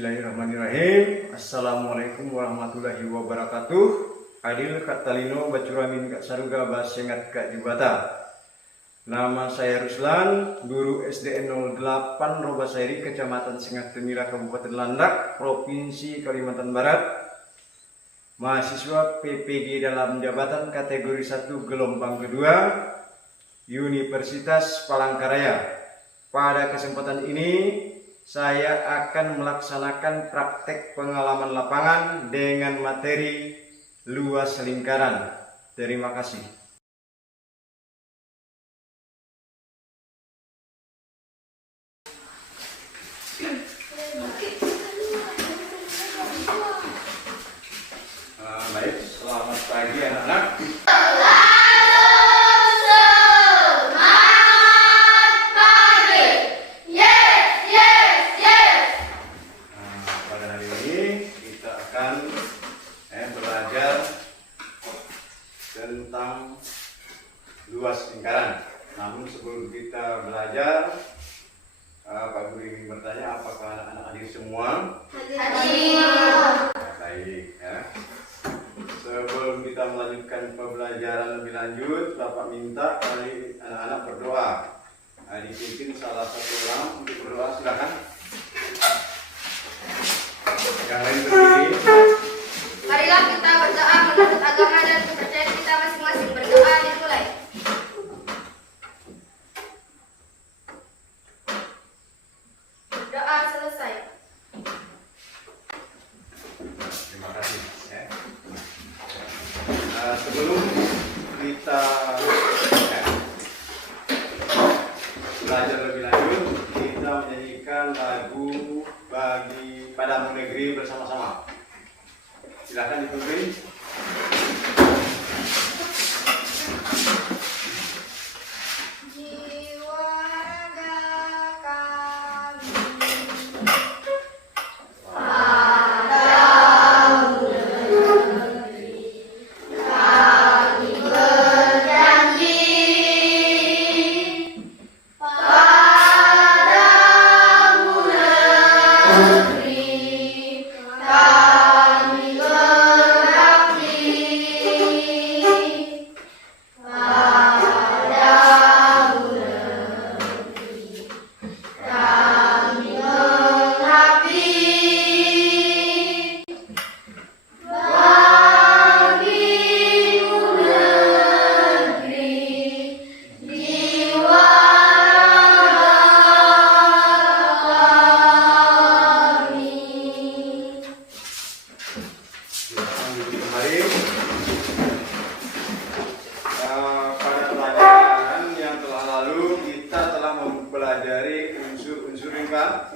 Bismillahirrahmanirrahim. Assalamualaikum warahmatullahi wabarakatuh. Adil Kak Talino Bacuramin Kak Saruga Basengat Kak Jubata. Nama saya Ruslan, guru SDN 08 Robasairi, Kecamatan Sengat Temira, Kabupaten Landak, Provinsi Kalimantan Barat. Mahasiswa PPG dalam jabatan kategori 1 gelombang kedua, Universitas Palangkaraya. Pada kesempatan ini saya akan melaksanakan praktek pengalaman lapangan dengan materi luas lingkaran. Terima kasih. Baik, selamat pagi anak-anak. Tentang luas lingkaran. Namun sebelum kita belajar, Pak Guru ingin bertanya, apakah anak-anak hadir semua? Hadir. Baik ya. Sebelum kita melanjutkan pembelajaran lebih lanjut, Bapak minta kali anak-anak berdoa. Dipimpin salah satu orang untuk berdoa, silakan. Yang lain berdiri. Marilah kita berdoa menurut agama dan kepercayaan kita masing-masing. Berdoa dimulai. Doa selesai. Terima kasih. Ya. Sebelum kita belajar lebih lanjut, kita menyanyikan lagu Bagi Padamu Negeri bersama-sama. Silakan dipimpin. Jiwa raga kami padamu negeri, kami berjanji padamu negeri, kami berbakti padamu negeri, kami mengabdi bagimu negeri, jiwa raga kami. Silakan duduk kembali. Pada pelajaran yang telah lalu kita telah mempelajari unsur-unsur lingkaran.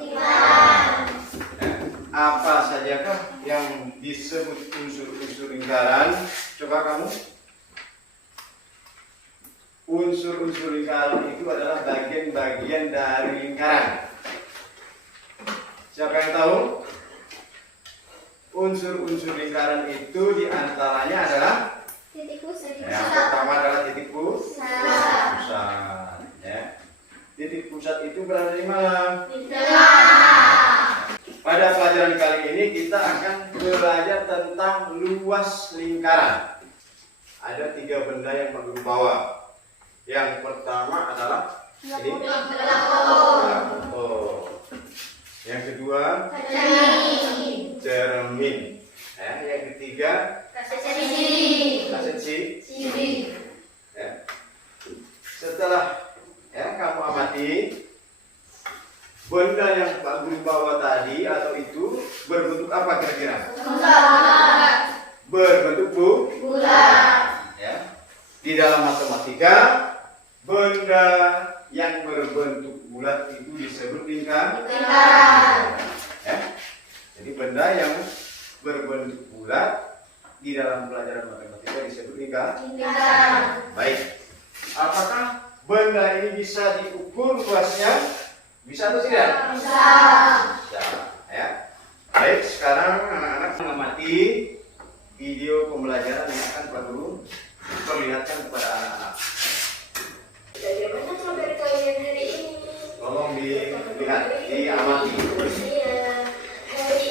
Apa sajakah yang disebut unsur-unsur lingkaran? Coba kamu. Unsur-unsur lingkaran itu adalah bagian-bagian dari lingkaran. Siapa yang tahu? Unsur-unsur lingkaran itu diantaranya adalah Titik pusat. yang pertama adalah titik pusat. Ya. Titik pusat itu berada di mana? Pada pelajaran kali ini kita akan belajar tentang luas lingkaran. Ada 3 benda yang Pak Guru bawa. Yang pertama adalah ini foto. Yang kedua cermin. Yang ketiga kaset CD. Ya. Setelah kamu amati benda yang Pak Guru bawa tadi atau itu berbentuk apa kira-kira? Berbentuk bulat. Ya. Di dalam matematika, benda yang berbentuk bulat itu disebut lingkaran. Ya. Jadi benda yang berbentuk bulat di dalam pelajaran matematika disebut lingkaran. Baik. Apakah benda ini bisa diukur luasnya? Bisa atau tidak? Bisa. Ya. Baik, sekarang anak-anak mengamati video pembelajaran yang akan Pak Guru perlihatkan kepada anak-anak. Bagaimana kabar kalian hari ini? Tolong dilihat, diamati. Iya. Hari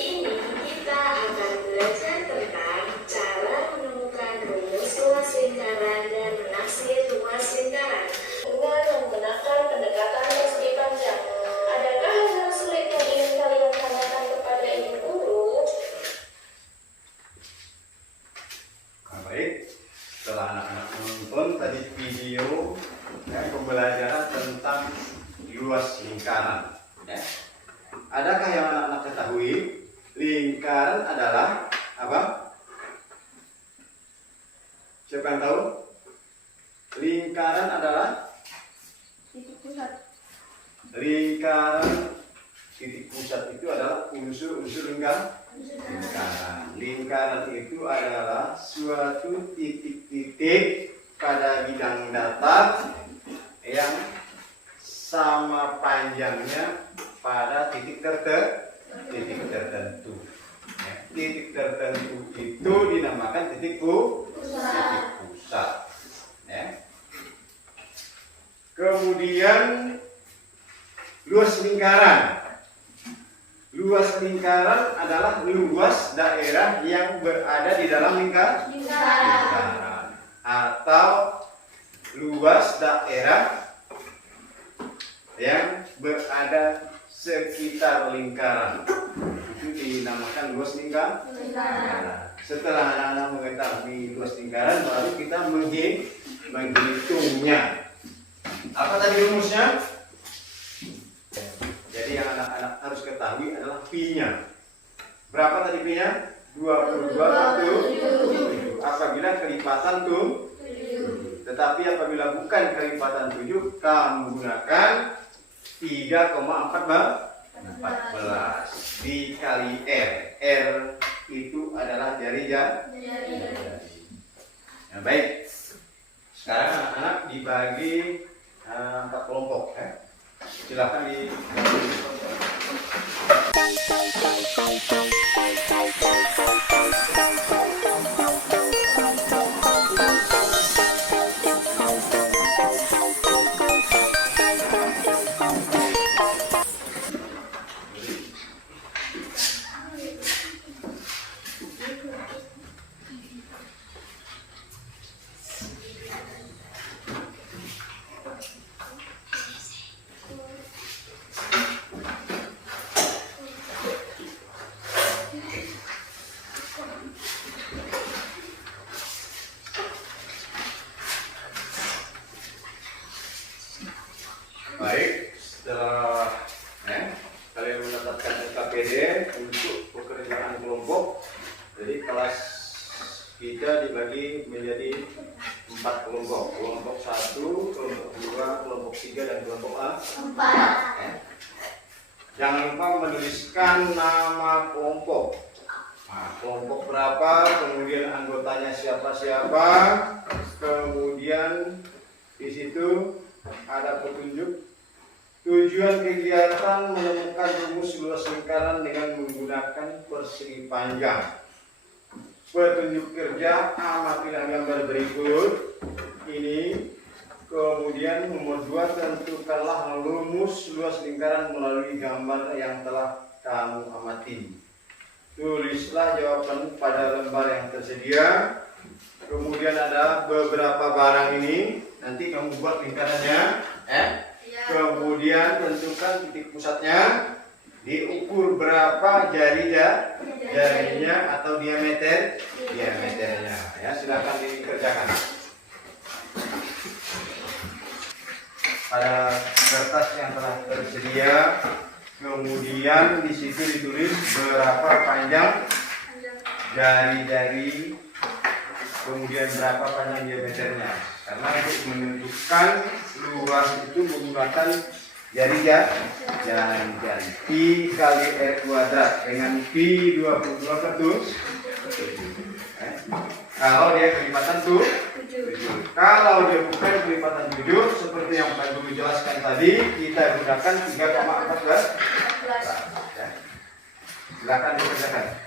lingkaran adalah apa? Siapa yang tahu? Lingkaran adalah Titik pusat. lingkaran titik pusat itu adalah unsur-unsur lingkaran. Lingkaran itu adalah suatu titik-titik pada bidang datar yang sama panjangnya pada titik tertentu. Ya, titik tertentu itu dinamakan titik pusat. Ya. Kemudian luas lingkaran. Luas lingkaran adalah luas daerah yang berada di dalam lingkaran atau luas daerah yang berada sekitar lingkaran. Itu dinamakan luas lingkaran. Setelah anak-anak mengetahui luas lingkaran, baru kita menghitungnya. Apa tadi rumusnya? Jadi yang anak-anak harus ketahui adalah pi-nya. Berapa tadi pi-nya? 22/7. Apabila kelipatan 7. Tetapi apabila bukan kelipatan 7, kamu gunakan 3,14 dikali R. R itu adalah jari jari. Nah, baik. Sekarang anak-anak dibagi 4 kelompok. Silakan di baik. Setelah kalian menetapkan SKPD untuk pekerjaan kelompok, jadi kelas kita dibagi menjadi 4 kelompok. Kelompok 1, kelompok 2, kelompok 3, dan kelompok 4. Jangan lupa menuliskan nama kelompok. Nah, kelompok berapa, kemudian anggotanya siapa-siapa, kemudian di situ ada petunjuk tujuan kegiatan menemukan rumus luas lingkaran dengan menggunakan persegi panjang. Petunjuk kerja, amatilah gambar berikut ini. Kemudian nomor 2, tentukanlah rumus luas lingkaran melalui gambar yang telah kamu amati. Tulislah jawaban pada lembar yang tersedia. Kemudian ada beberapa barang ini, nanti kamu buat lingkarannya. Kemudian tentukan titik pusatnya, diukur berapa jarinya atau diameternya. Ya, silakan dikerjakan. Pada kertas yang telah tersedia, kemudian di situ ditulis berapa panjang jari-jari, kemudian berapa panjang diameternya. Karena untuk menentukan luas itu menggunakan jari. Pi kali R kuadrat dengan pi 22/7. Kalau dia kelipatan 7. Kalau dia bukan kelipatan 7, seperti yang Pak Guru jelaskan tadi, kita gunakan 3,14. Silakan dikerjakan.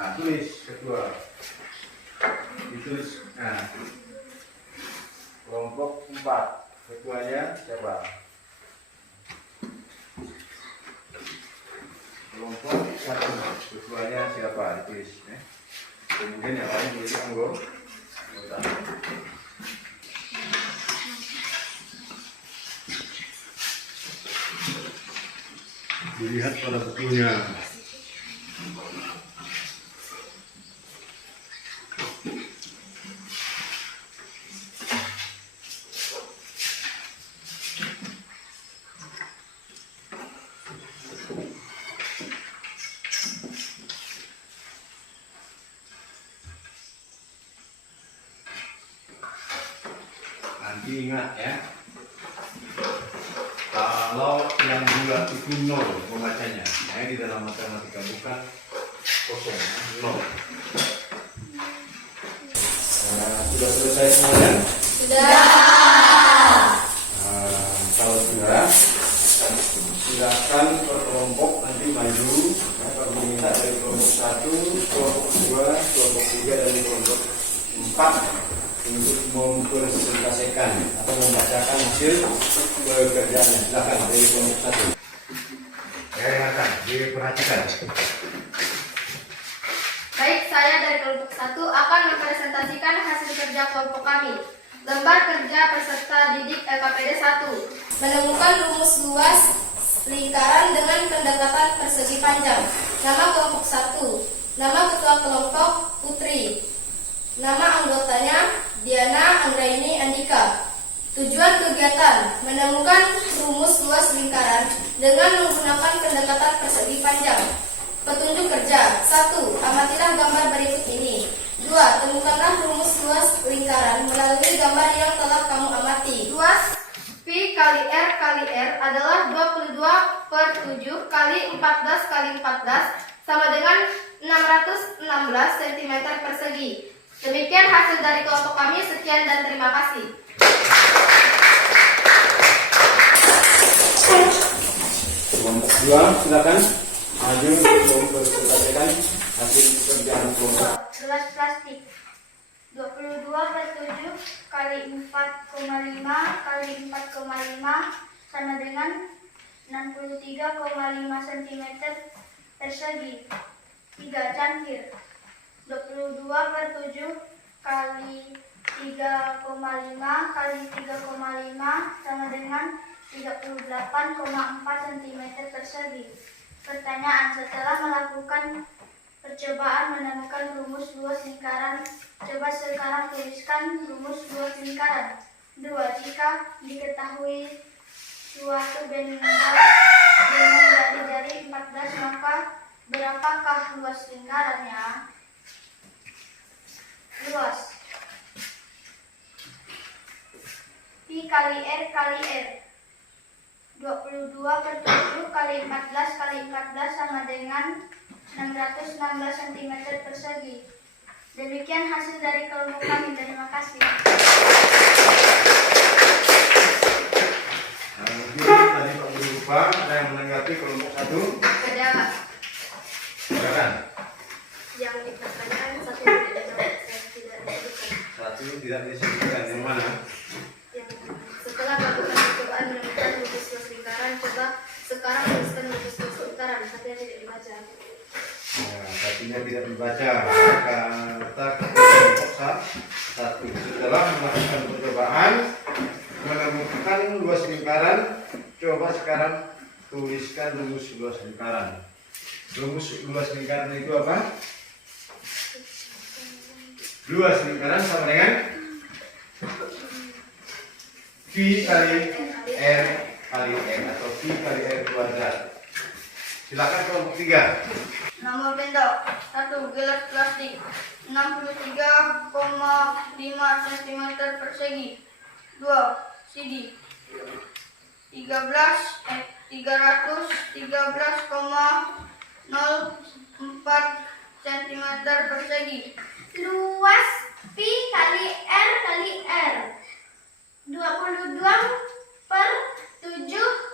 Nah, tulis kedua. Ditulis. Nah, kelompok 4. Ketuanya siapa? Kelompok 1. Ketuanya siapa? Ditulis. Kemudian yang lain tulis anggota. Dilihat pada bukunya. diingat ya. Kalau yang bulat itu 0 membacanya. Nah, di dalam matematika bukan kosong, 0. Sudah selesai semuanya? Sudah. Kalau sudah, silakan per kelompok nanti maju. Kami minta dari kelompok 1, kelompok 2, kelompok 3, dan kelompok 4 untuk mempresentasikan atau membacakan hasil pekerjaannya. Silakan dari kelompok 1. Dengarkan, diperhatikan. Baik, saya dari kelompok 1 akan mempresentasikan hasil kerja kelompok kami. Lembar kerja peserta didik LKPD 1. Menemukan rumus luas lingkaran dengan pendekatan persegi panjang. Nama kelompok 1. Nama ketua kelompok Putri. Nama anggotanya Diana Anggraini Andika. Tujuan kegiatan menemukan rumus luas lingkaran dengan menggunakan pendekatan persegi panjang. Petunjuk kerja 1. Amatilah gambar berikut ini. 2. Temukanlah rumus luas lingkaran melalui gambar yang telah kamu amati. Luas Pi kali R kali R adalah 22/7 kali 14 kali 14 sama dengan 616 cm persegi. Demikian hasil dari kelompok kami. Sekian dan terima kasih. Kelompok 2, silakan maju untuk mempresentasikan hasil pekerjaan kelompok. Gelas plastik 22/7 kali 4,5 kali 4,5 sama dengan 63,5 cm persegi. 3. Cangkir 22/7 kali 3,5 kali 3,5 sama dengan 38,4 cm persegi. Pertanyaan: setelah melakukan percobaan menemukan rumus luas lingkaran, coba sekarang tuliskan rumus luas lingkaran. 2. Jika diketahui suatu benda dengan jari-jari 14, maka berapakah luas lingkarannya? Luas Pi kali R kali R 22/7 kali 14 kali 14 sama dengan 616 cm persegi. Demikian hasil dari kelompok kami. Terima kasih. Mungkin tadi Pak Guru lupa, ada yang menanggapi kelompok 1? Ada Silakan. yang dipertanyakan satu tidak disebutkan. Satu tidak disebutkan, yang mana? Yang setelah melakukan percobaan menemukan rumus luas lingkaran, coba sekarang tuliskan rumus luas lingkaran. Satunya tidak dibaca. Satunya tidak dibaca. Kata kelompok 1. Setelah melakukan percobaan menemukan luas lingkaran, coba sekarang tuliskan rumus luas lingkaran. Rumus luas lingkaran itu apa? Luas lingkaran sama dengan Pi kali R kali M atau Pi kali R kuadrat. Silakan kelompok 3. Nomor benda 1. Gelas plastik 63,5 cm persegi. 2. CD 313,04 cm persegi. Luas Pi kali R kali R 22/7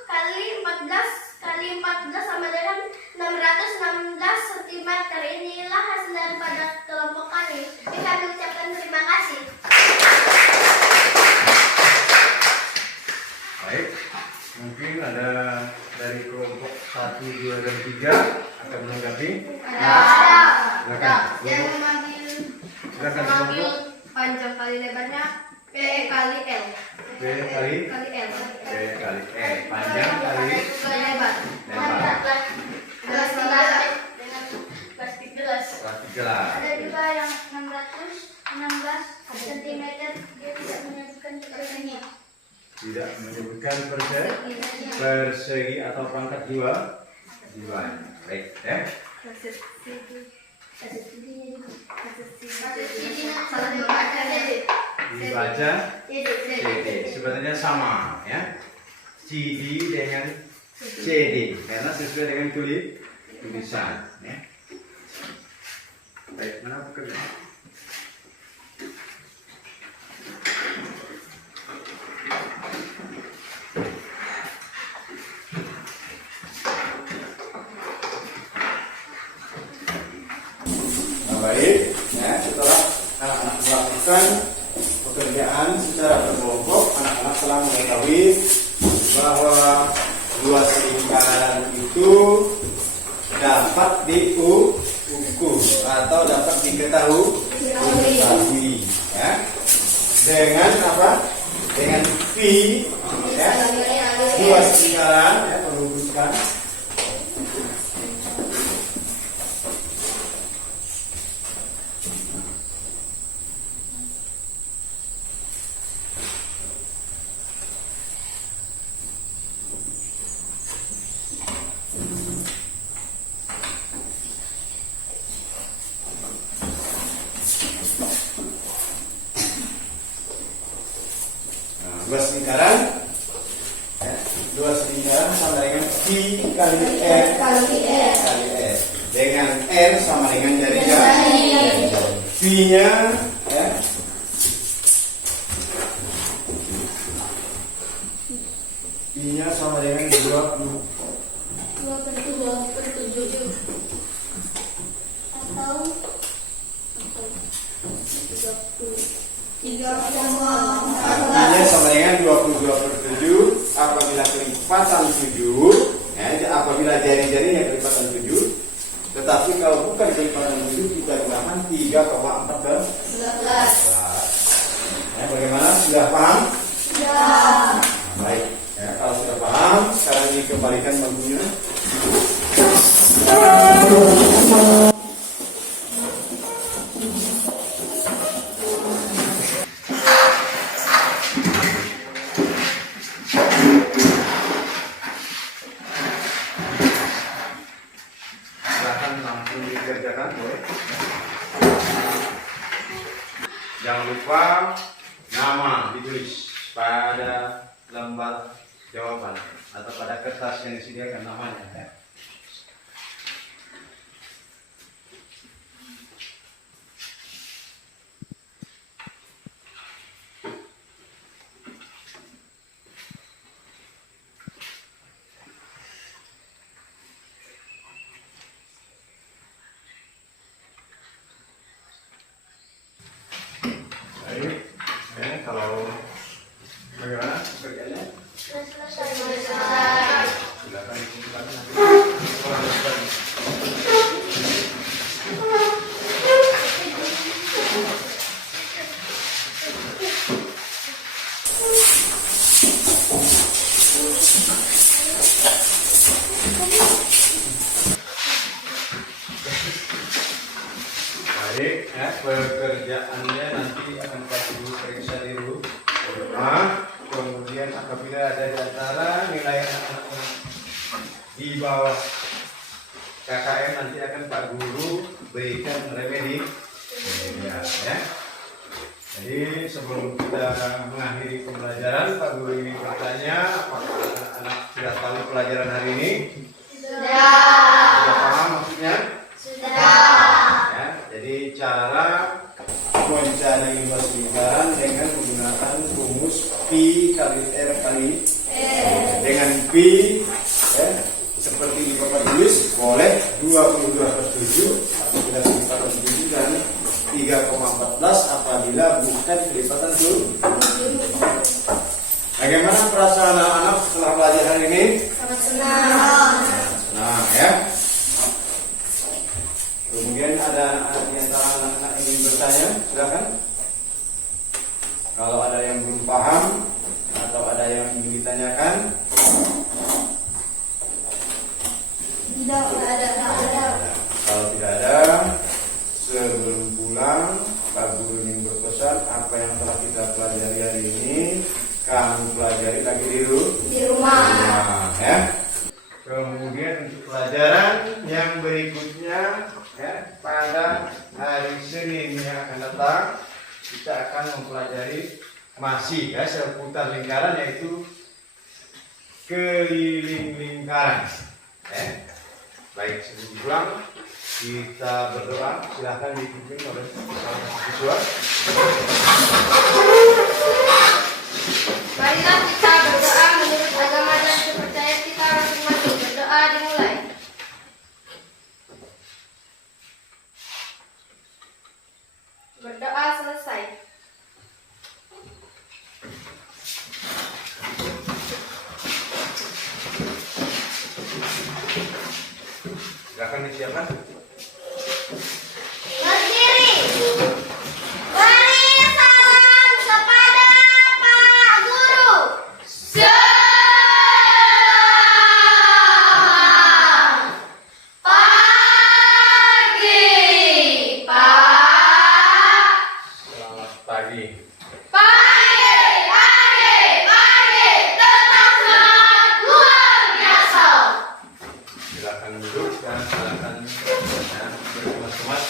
kali 14 kali 14 sama dengan 616 cm. Inilah hasil daripada kelompok kami. Kami ucapkan terima kasih. Baik, mungkin ada dari kelompok 1, 2, dan 3 akan menanggapi. Silakan. Yang memanggil Silakan kelompok panjang kali lebarnya P kali L. B kali Kali L. B kali E, panjang kali Lebar. lebar. Gelas Dengan plastik gelas. Plastik gelas. Ada juga yang 616 cm. Dia tidak menyebutkan persegi. Tidak menyebutkan persegi atau pangkat jiwa. Baik, ya. Salah membaca. dibaca CD. Sebenarnya sama ya. CD dengan CD karena sesuai dengan tulisan ya. Baik, mana pekerjaan? Baik, ya, setelah anak-anak melakukan pekerjaan secara berkelompok, anak-anak telah mengetahui bahwa luas lingkaran itu dapat diukur atau dapat diketahui, ya, dengan apa? Dengan V, ya, luas lingkaran, ya, merumuskan. Luas lingkaran, ya, luas lingkaran sama dengan V kali R. Dengan R sama dengan jari-jari. V-nya, ya, V-nya sama dengan 20. 2/7 atau 30. Artinya sama dengan 22/7 apabila kelipatan 7, ya, apabila jari-jarinya kelipatan 7. Tetapi kalau bukan kelipatan 7 kita gunakan 3,14. Ya, bagaimana? Sudah paham? Sudah. Baik, ya, kalau sudah paham, sekarang dikembalikan bangkunya. Silakan langsung dikerjakan, boleh. Jangan lupa nama ditulis pada lembar jawaban atau pada kertas yang disediakan namanya, ya. Baik, ya, kalau bagaimana pekerjaannya? Silakan dikumpulkan nanti. Baik, ya, pekerjaannya nanti akan Pak Guru periksa dulu. Kemudian apabila ada di antara nilai anak-anak yang di bawah KKM nanti akan Pak Guru berikan remedi. Ya. Jadi sebelum kita mengakhiri pembelajaran, Pak Guru ingin bertanya, apakah anak-anak sudah tahu pelajaran hari ini? Sudah paham maksudnya? Ya, jadi cara mencari luas lingkaran dengan menggunakan rumus Pi kali R kali dengan Pi, ya, seperti di Bapak tulis, boleh 22/7 apabila kelipatan 7 dan 3,14 apabila bukan kelipatan 7. Bagaimana perasaan anak-anak setelah belajar hari ini? Sangat senang. Nah, ya. Kemudian ada anak-anak di antara anak-anak yang ingin bertanya, silakan. Kalau ada yang belum paham atau ada yang ingin ditanyakan, Tidak ada. kalau tidak ada, sebelum pulang, Pak Guru ingin berpesan apa yang telah kita pelajari hari ini, kamu pelajari lagi di rumah. Nah, ya. Kemudian untuk pelajaran yang berikutnya, ya, pada hari Senin yang akan datang, kita akan mempelajari masih ya seputar lingkaran, yaitu keliling lingkaran. Baik, sebelum pulang kita berdoa. Silahkan dipimpin oleh siswa. Marilah kita berdoa menurut agama dan kepercayaan kita masing-masing. Berdoa dimulai. Berdoa selesai. Silakan disiapkan. Berdiri. Beri salam kepada Pak Guru. Selamat pagi, Pak. Selamat pagi. Pagi. Tetap semangat luar biasa. Silakan duduk dan silakan berkemas-kemas.